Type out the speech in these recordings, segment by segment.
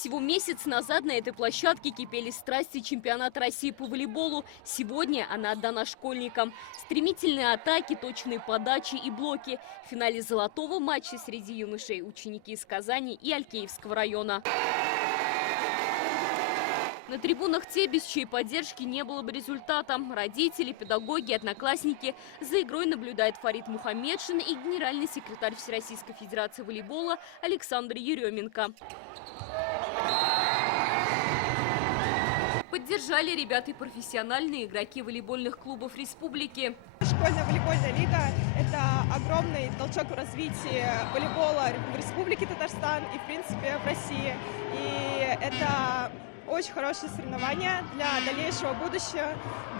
Всего месяц назад на этой площадке кипели страсти чемпионата России по волейболу. Сегодня она отдана школьникам. Стремительные атаки, точные подачи и блоки. В финале золотого матча среди юношей ученики из Казани и Алькеевского района. На трибунах те, без чьей поддержки не было бы результата. Родители, педагоги, одноклассники. За игрой наблюдает Фарид Мухаммедшин и генеральный секретарь Всероссийской Федерации волейбола Александр Еременко. Поддержали ребят и профессиональные игроки волейбольных клубов республики. Школьная волейбольная лига – это огромный толчок в развитии волейбола в Республике Татарстан и, в принципе, в России. И это очень хорошее соревнование для дальнейшего будущего,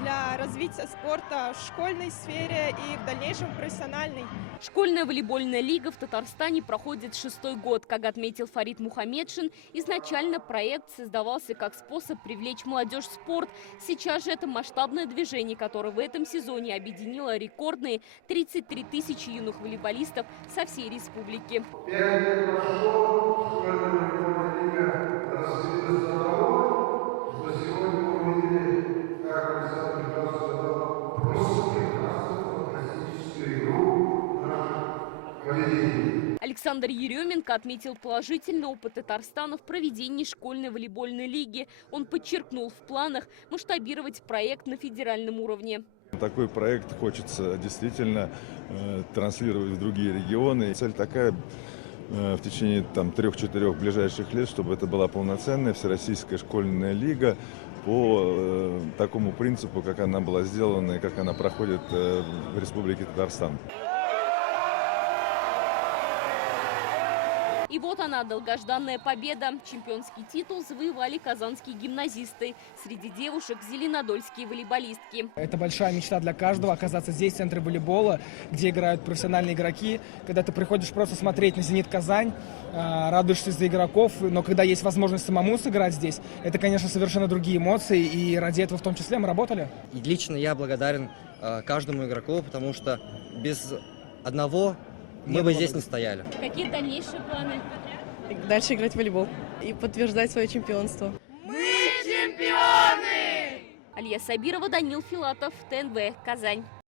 для развития спорта в школьной сфере и в дальнейшем профессиональной. Школьная волейбольная лига в Татарстане проходит 6-й год. Как отметил Фарид Мухаммедшин, изначально проект создавался как способ привлечь молодежь в спорт. Сейчас же это масштабное движение, которое в этом сезоне объединило рекордные 33 тысячи юных волейболистов со всей республики. 5 лет прошло, школьная волейбольная лига раскрылась до того, что сегодня мы увидели, как Александр Михайлович сказал, просто прекрасную фантастическую игру. Александр Еременко отметил положительный опыт Татарстана в проведении школьной волейбольной лиги. Он подчеркнул, в планах масштабировать проект на федеральном уровне. Такой проект хочется действительно транслировать в другие регионы. Цель такая: в течение 3-4 ближайших лет, чтобы это была полноценная всероссийская школьная лига по такому принципу, как она была сделана и как она проходит в Республике Татарстан. И вот она, долгожданная победа. Чемпионский титул завоевали казанские гимназисты. Среди девушек зеленодольские волейболистки. Это большая мечта для каждого — оказаться здесь, в центре волейбола, где играют профессиональные игроки. Когда ты приходишь просто смотреть на «Зенит Казань», радуешься за игроков, но когда есть возможность самому сыграть здесь, это, конечно, совершенно другие эмоции, и ради этого в том числе мы работали. И лично я благодарен каждому игроку, потому что без одного мы бы здесь не стояли. Какие дальнейшие планы? Дальше играть в волейбол и подтверждать свое чемпионство. Мы чемпионы! Алия Сабирова, Данил Филатов, ТНВ, Казань.